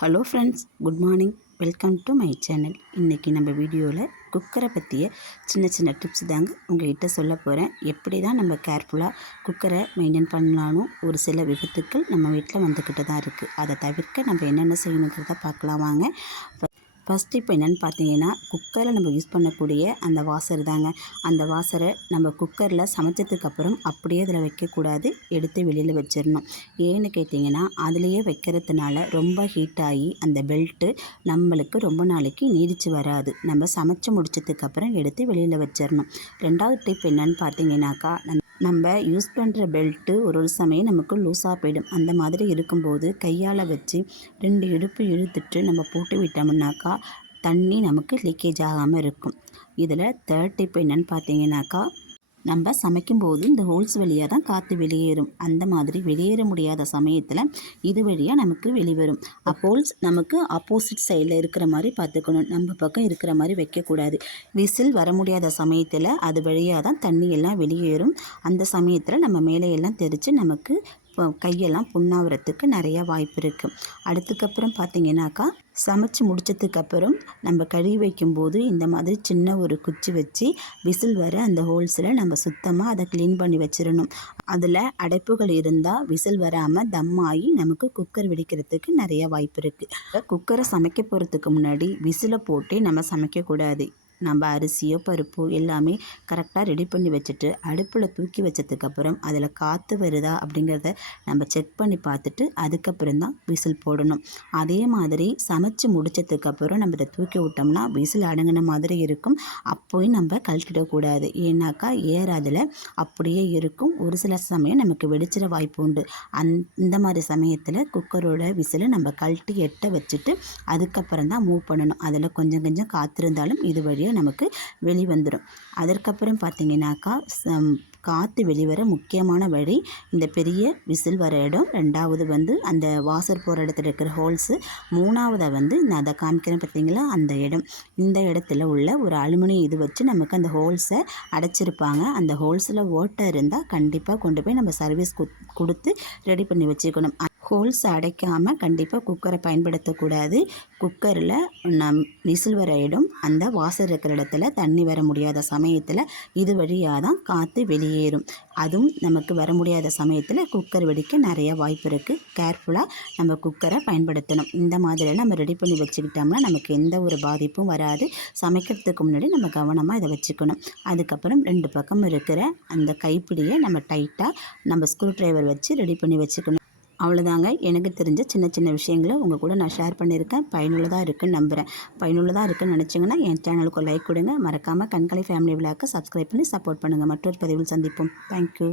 Hello friends good morning. Welcome to my channel. இன்றைக்கி நம்ம வீடியோவில் குக்கரை பற்றிய சின்ன சின்ன டிப்ஸ் தாங்க உங்கள்கிட்ட சொல்ல போகிறேன் எப்படி தான் நம்ம கேர்ஃபுல்லாக குக்கரை மெயின்டைன் பண்ணலானும் ஒரு சில விபத்துக்கள் நம்ம வீட்டில் வந்துக்கிட்டு தான் இருக்குது அதை தவிர்க்க நம்ம என்னென்ன செய்யணுங்கிறத பார்க்கலாம் வாங்க. ஃபஸ்ட்டு இப்போ என்னென்னு பார்த்தீங்கன்னா குக்கரில் நம்ம யூஸ் பண்ணக்கூடிய அந்த வாசர் தாங்க. அந்த வாசரை நம்ம குக்கரில் சமைச்சதுக்கப்புறம் அப்படியே அதில் வைக்கக்கூடாது. எடுத்து வெளியில் வச்சிடணும். ஏன்னு கேட்டிங்கன்னா அதுலேயே வைக்கிறதுனால ரொம்ப ஹீட் ஆகி அந்த பெல்ட்டு நம்மளுக்கு ரொம்ப நாளைக்கு நீடித்து வராது. நம்ம சமைச்சு முடிச்சதுக்கப்புறம் எடுத்து வெளியில் வச்சிடணும். ரெண்டாவது டிப் என்னென்னு பார்த்தீங்கன்னாக்கா நம்ம யூஸ் பண்ணுற பெல்ட்டு ஒரு ஒரு சமயம் நமக்கு லூஸாக போயிடும். அந்த மாதிரி இருக்கும்போது கையால் வச்சு ரெண்டு இடுப்பு இழுத்துட்டு நம்ம போட்டு விட்டோம்னாக்கா தண்ணி நமக்கு லீக்கேஜ் ஆகாமல் இருக்கும். இதில் தேர்ட் டிப் என்னென்னு பார்த்தீங்கன்னாக்கா நம்ம சமைக்கும்போது இந்த ஹோல்ஸ் வழியாக தான் காற்று வெளியேறும். அந்த மாதிரி வெளியேற முடியாத சமயத்தில் இது வழியாக நமக்கு வெளிவரும். ஹோல்ஸ் நமக்கு ஆப்போசிட் சைடில் இருக்கிற மாதிரி பார்த்துக்கணும். நம்ம பக்கம் இருக்கிற மாதிரி வைக்கக்கூடாது. விசில் வர முடியாத சமயத்தில் அது வழியாக தான் தண்ணி எல்லாம் வெளியேறும். அந்த சமயத்தில் நம்ம மேலே எல்லாம் தெரித்து நமக்கு கையெல்லாம் புண்ணாகிறதுக்கு நிறையா வாய்ப்பு இருக்குது அடுத்துக்கப்புறம் பார்த்திங்கனாக்கா சமைச்சு முடித்ததுக்கப்புறம் நம்ம கழுவி வைக்கும்போது இந்த மாதிரி சின்ன ஒரு குச்சி வச்சு விசில் வர அந்த ஹோல்ஸில் நம்ம சுத்தமாக அதை க்ளீன் பண்ணி வச்சிடணும் அதில் அடைப்புகள் இருந்தால் விசில் வராமல் தம் ஆகி நமக்கு குக்கர் வெடிக்கிறதுக்கு நிறைய வாய்ப்பு இருக்குது குக்கரை சமைக்க போகிறதுக்கு முன்னாடி விசிலை போட்டு நம்ம சமைக்கக்கூடாது. நம்ம அரிசியோ பருப்போ எல்லாமே கரெக்டாக ரெடி பண்ணி வச்சுட்டு அடுப்பில் தூக்கி வச்சதுக்கப்புறம் அதில் காற்று வருதா அப்படிங்கிறத நம்ம செக் பண்ணி பார்த்துட்டு அதுக்கப்புறம் தான் விசில் போடணும். அதே மாதிரி சமைச்சு முடித்ததுக்கப்புறம் நம்ம இதை தூக்கி விட்டோம்னா விசில் அடங்கின மாதிரி இருக்கும். அப்போயும் நம்ம கழட்டிடக்கூடாது. ஏன்னாக்கா ஏர் அதில் அப்படியே இருக்கும். ஒரு சில சமயம் நமக்கு வெடிச்சிட வாய்ப்பு உண்டு. அந் இந்த மாதிரி சமயத்தில் குக்கரோட விசிலை நம்ம கழட்டி எட்ட வச்சுட்டு அதுக்கப்புறம் தான் மூவ் பண்ணணும். அதில் கொஞ்சம் கொஞ்சம் காத்திருந்தாலும் இது வழியாக நமக்கு வெளிவந்துடும் அதற்கப்புறம் பார்த்திங்கனாக்கா காற்று வெளிவர முக்கியமான வழி இந்த பெரிய விசில் வர இடம். ரெண்டாவது வந்து அந்த வாசர் போகிற இடத்துல இருக்கிற ஹோல்ஸு மூணாவதாக வந்து நான் அதை காமிக்கிறேன் பார்த்தீங்களா? அந்த இடம். இந்த இடத்துல உள்ள ஒரு அலுமினியம் இது வச்சு நமக்கு அந்த ஹோல்ஸை அடைச்சிருப்பாங்க. அந்த ஹோல்ஸில் ஓட்டை இருந்தால் கண்டிப்பாக கொண்டு போய் நம்ம சர்வீஸ் கொடுத்து ரெடி பண்ணி வச்சுக்கணும். ஹோல்ஸ் அடைக்காமல் கண்டிப்பாக குக்கரை பயன்படுத்தக்கூடாது. குக்கரில் நம் விசில் வர இடம் அந்த வாசல் இருக்கிற இடத்துல தண்ணி வர முடியாத சமயத்தில் இது வழியாக தான் காற்று வெளியேறும். அதுவும் நமக்கு வர முடியாத சமயத்தில் குக்கர் வெடிக்க நிறைய வாய்ப்பு இருக்குது கேர்ஃபுல்லாக நம்ம குக்கரை பயன்படுத்தணும். இந்த மாதிரியெல்லாம் நம்ம ரெடி பண்ணி வச்சுக்கிட்டோம்னா நமக்கு எந்த ஒரு பாதிப்பும் வராது. சமைக்கிறதுக்கு முன்னாடி நம்ம கவனமாக இதை வச்சுக்கணும். அதுக்கப்புறம் ரெண்டு பக்கம் இருக்கிற அந்த கைப்பிடியை நம்ம டைட்டாக நம்ம ஸ்க்ரூ ட்ரைவர் வச்சு ரெடி பண்ணி வச்சுக்கணும். அவ்வளோதாங்க. எனக்கு தெரிஞ்ச சின்ன சின்ன விஷயங்களை உங்கள் கூட நான் ஷேர் பண்ணியிருக்கேன். பயனுள்ளதாக இருக்குன்னு நம்புகிறேன் பயனுள்ளதாக இருக்குன்னு நினச்சிங்கன்னா என் சேனலுக்கு லைக் கொடுங்க. மறக்காமல் கண்கலை ஃபேமிலி விழாக்கு சப்ஸ்கிரைப் பண்ணி சப்போர்ட் பண்ணுங்கள் மற்றொரு பதிவில் சந்திப்போம். தேங்க்யூ